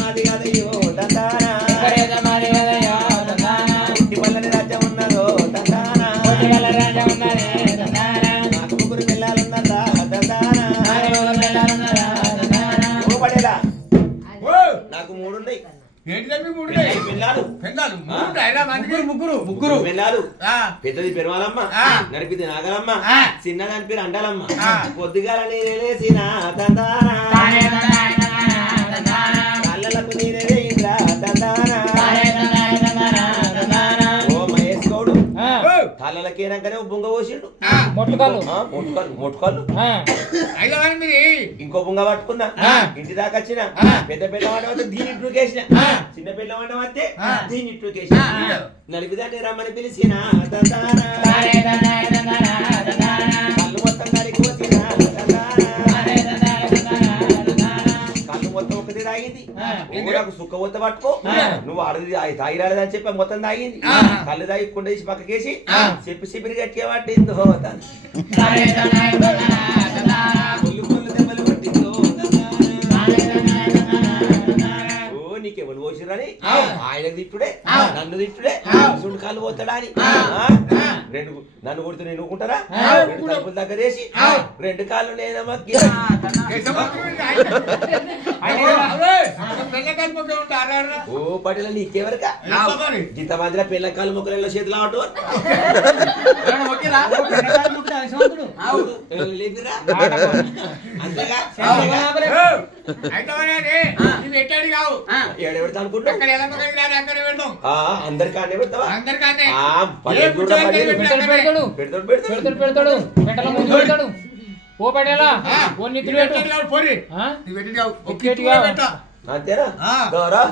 మాది కదయ్యో తందానా ఇంటి వల్లని రాజ్యం ఉన్నదో తందానా నాకు ముగ్గురు పిల్లలున్నదా తందానా పడేలా నాకు మూడున్నాయి ముగ్గురు పిల్లలు పెద్దది పెరవాలమ్మ నడిపిది నాగలమ్మ చిన్నదాని పేరు అండాలమ్మ పొద్దుగాల నీరేసిన కళ్ళలకు నీరే ఇంద్రా ఓ మహేష్ గౌడు కళ్ళలకేనాకనే బొంగ పోసిండు మొట్టుకాళ్ళు ఇంకో బొంగ పట్టుకున్నా ఇంటి దాకా వచ్చిన పెద్ద పిల్ల వాడవతే దీని ఇట్టుకేసిన చిన్న పిల్ల వాడవతే దీని ఇట్టుకేసిన నలిపిదాన్ని రమ్మని పిలిచిన కళ్ళు మొత్తం కలిగి వచ్చిన కళ్ళు మొత్తం ఒకటి తాగింది నాకు సుక్క వద్ద పట్టుకో నువ్వు ఆడది తాగి రాలేదని చెప్పి మొత్తం తాగింది కళ్ళు తాగికుండా వేసి పక్కకేసి చెప్పి చెప్పి గట్టిగా పట్టిందో నీకెవరు పోసిరని ఆయనకు తిట్టుడే నన్ను తిట్టుడే సుండు కాళ్ళు పోతాడా అని నన్ను కొడుతూ నేను ఊకుంటారా రెండు తలుపుల దగ్గర వేసి రెండు కాళ్ళు నేనమ్మా ఓ పటేల నీకెవరకా ఇంత మందిలో పిల్ల కాళ్ళు మొక్కలలో చేతులు అవటం లేపిరా అంతేగా ఏడెవడతా అనుకుంటా అందరికానే పెడతావా పెడతాడు ఓ పడేలా అంతేనా గౌరా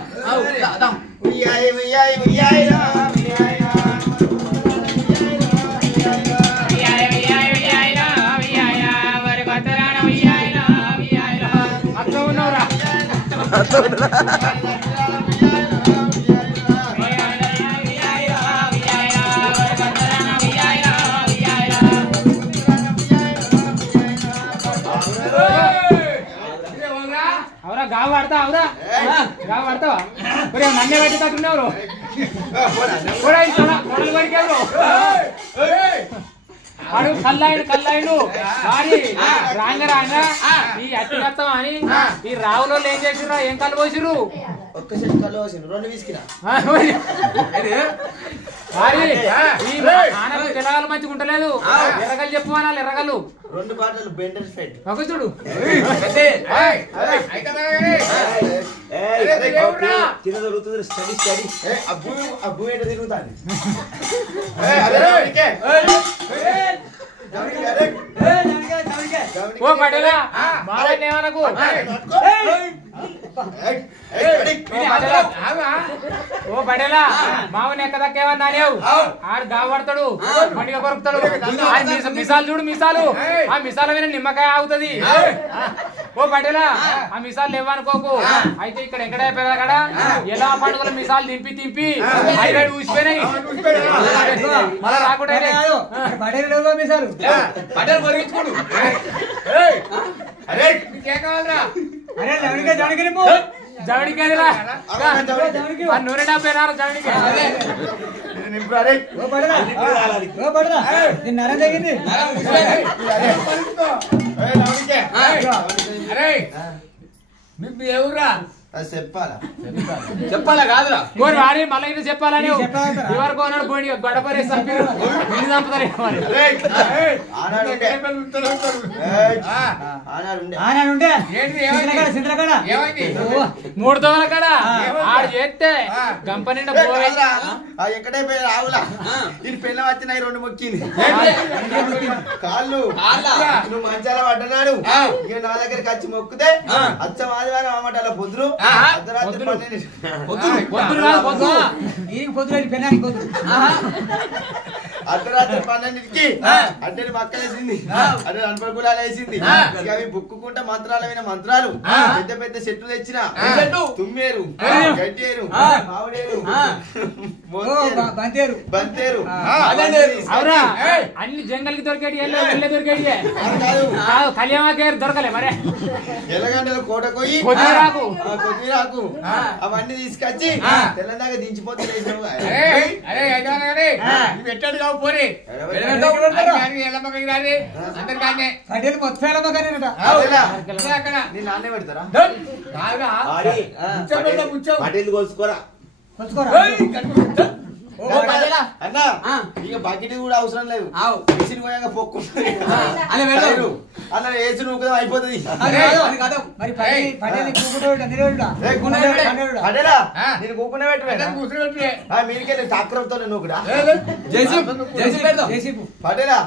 అవురా గావు ఆడతావా నన్నే పెట్టేటట్టున్నావు వాడు కల్లాయిడు మరి రాంగ ఈ అత్తిగత్తం అని ఈ రావులో ఏం చేసిర్రా ఏం కళ్ళు పోసిర్రు ఒక్క సెట్ కళ్ళు పోసిండ్రు రెండు విసికినా తెలగాలు మంచిగా ఉంటలేదు ఎర్రగలు చెప్పు అనాలి ఎర్రగలు రెండు బాటలు బెండర్ సెట్ ఒక చూడు తిరుగుతుంది స్టడీ అబ్బు ఏంటో తిరుగుతాను ఓ పటేలా మాకు ఓ పడేలా మామని ఎక్క దక్కేవన్నా ఆడు గావడతాడు మండిగా కొరుకుతాడు మిసాలు చూడు మిసాలు ఆ మిసాల మీద నిమ్మకాయ ఆగుతుంది ఓ పడేలా ఆ మిసాలు లేవనుకోకు అయితే ఇక్కడ ఎక్కడ అయిపోయా కదా ఎలా పండుగల మిసాలు దింపి అవి ఊసిపోయినాయి మళ్ళా రాకుండా మిసాలు కొరిగించుకోడు అరే నీకేం కావాలరా అరే జవడికి నూనె డబ్బే రారు జవడికి అరే మీకు ఎవరురా చెప్పాలా కాదురా వాడి మళ్ళీ ఇది చెప్పాలని ఎవరికి అన్నాడు పోయి గడపరేసి చంపుతారు మూడు తోమల కాడ ఆడు చేస్తే కంపెనీ ఎక్కడే రావులా ఇది పెళ్ళ వచ్చినాయి రెండు మొక్కింది కాళ్ళు నువ్వు మంచాల పడ్డనాడు ఇక నా దగ్గరికి వచ్చి మొక్కుతే అచ్చం ఆదివారం అమ్మటల పొద్దురు అర్ధరాత్రి 12కి అంటే మక్కలేసింది అంటే అనుపకులాలు వేసింది ఇక అవి బుక్కుకుంటే మంత్రాలు అయిన మంత్రాలు పెద్ద పెద్ద చెట్లు తెచ్చిన తుమ్మేరు గడ్డేరు మామిడేరు బంతేరు అన్ని జంగల్కి దొరికేటి దొరికేటి కళ్యాణకేరు దొరకలే మరి ఎల్లగంటలు కోట కొయ్యి కొద్దిరాకు అవన్నీ తీసుకొచ్చి తెల్లదాకా దించిపోతే పెట్టాడు కావు పోరి నాన్నే పెడతారా కోసుకోరా అన్నా ఇక బకెట్ కూడా అవసరం లేదు మిషన్ పోయాక పొక్కుంటుంది అలా వేసి నూకుదాం అయిపోతుంది నేను కూకునే పెట్టే మీరికెళ్ళి ట్రాక్టర్ తో నూకుడా పటేలా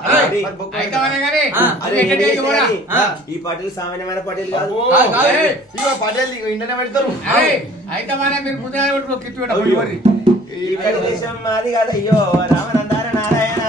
ఈ పటేల్ సామాన్యమైన పటేల్ కాదు ఇక పటేల్ ఇంటనే పెడతారు అయితే మీరు కుదిరా ఈ దేశం మాది కాదు అయ్యో రామనందార నారాయణ